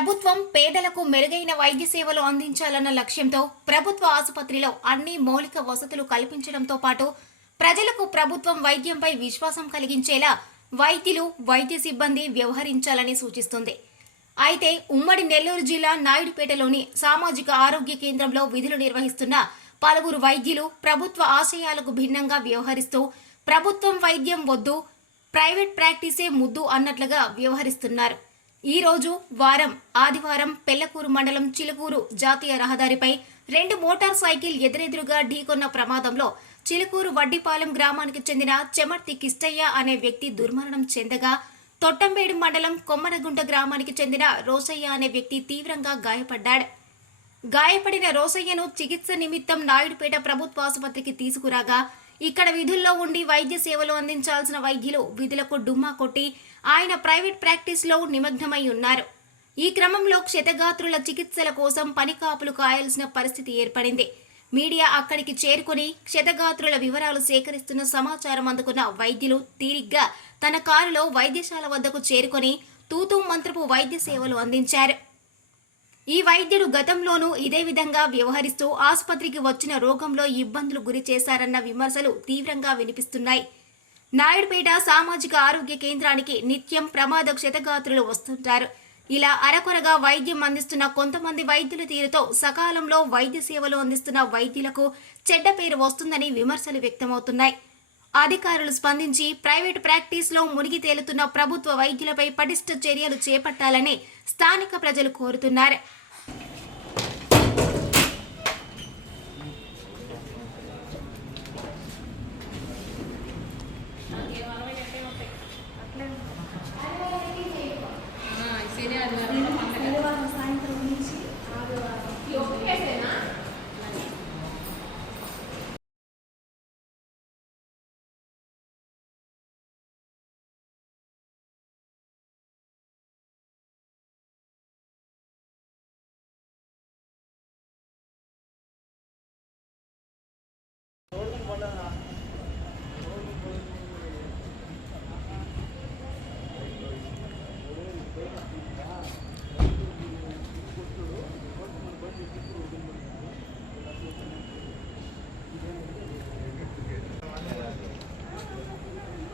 ప్రభుత్వం పేదలకు మెరుగైన వైద్య సేవలు అందించాలన్న లక్ష్యంతో ప్రభుత్వ ఆసుపత్రిలో అన్ని మౌలిక వసతులు కల్పించడంతో పాటు ప్రజలకు ప్రభుత్వం వైద్యంపై విశ్వాసం కలిగించేలా వైద్యులు వైద్య సిబ్బంది వ్యవహరించాలని సూచిస్తుంది. అయితే ఉమ్మడి నెల్లూరు జిల్లా నాయుడుపేటలోని సామాజిక ఆరోగ్య కేంద్రంలో విధులు నిర్వహిస్తున్న పలువురు వైద్యులు ప్రభుత్వ ఆశయాలకు భిన్నంగా వ్యవహరిస్తూ ప్రభుత్వం వైద్యం వద్దు ప్రైవేట్ ప్రాక్టీసే ముద్దు అన్నట్లుగా వ్యవహరిస్తున్నారు. ఈరోజు వారం ఆదివారం పెళ్ళకూరు మండలం చిలుకూరు జాతీయ రహదారిపై రెండు మోటార్ సైకిల్ ఎదురెదురుగా ఢీకొన్న ప్రమాదంలో చిలుకూరు వడ్డిపాలెం గ్రామానికి చెందిన చెమర్తి కిష్టయ్య అనే వ్యక్తి దుర్మరణం చెందగా తొట్టంబేడు మండలం కొమ్మనగుంట గ్రామానికి చెందిన రోసయ్య అనే వ్యక్తి తీవ్రంగా గాయపడ్డాడు. గాయపడిన రోసయ్యను చికిత్స నిమిత్తం నాయుడుపేట ప్రభుత్వ ఆసుపత్రికి తీసుకురాగా ఇక్కడ విధుల్లో ఉండి వైద్య సేవలు అందించాల్సిన వైద్యులు విధులకు డుమ్మా కొట్టి ఆయన ప్రైవేట్ ప్రాక్టీస్లో నిమగ్నమై ఉన్నారు. ఈ క్రమంలో క్షతగాత్రుల చికిత్సల కోసం పనికాపులు కాయాల్సిన పరిస్థితి ఏర్పడింది. మీడియా అక్కడికి చేరుకుని క్షతగాత్రుల వివరాలు సేకరిస్తున్న సమాచారం అందుకున్న వైద్యులు తీరిగ్గా తన కారులో వైద్యశాల వద్దకు చేరుకొని తూతూ మంత్రపు వైద్య సేవలు అందించారు. ఈ వైద్యుడు గతంలోనూ ఇదే విధంగా వ్యవహరిస్తూ ఆసుపత్రికి వచ్చిన రోగంలో ఇబ్బందులు గురి చేశారన్న విమర్శలు తీవ్రంగా వినిపిస్తున్నాయి. నాయుడుపేట సామాజిక ఆరోగ్య కేంద్రానికి నిత్యం ప్రమాద క్షతగాత్రులు వస్తుంటారు. ఇలా అరకొరగా వైద్యం అందిస్తున్న కొంతమంది వైద్యుల తీరుతో సకాలంలో వైద్య సేవలు అందిస్తున్న వైద్యులకు చెడ్డ పేరు వస్తుందని విమర్శలు వ్యక్తమవుతున్నాయి. అధికారులు స్పందించి ప్రైవేట్ ప్రాక్టీస్లో మునిగి తేలుతున్న ప్రభుత్వ వైద్యులపై పటిష్ట చర్యలు చేపట్టాలని స్థానిక ప్రజలు కోరుతున్నారు.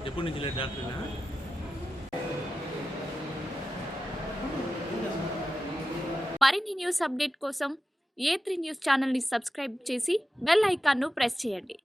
ఎప్పటి నుంచి లేదు డాక్టర్నా? మరిన్ని న్యూస్ అప్డేట్ కోసం ఏ త్రీ న్యూస్ ఛానల్ని సబ్స్క్రైబ్ చేసి బెల్ ఐకాన్ను ప్రెస్ చేయండి.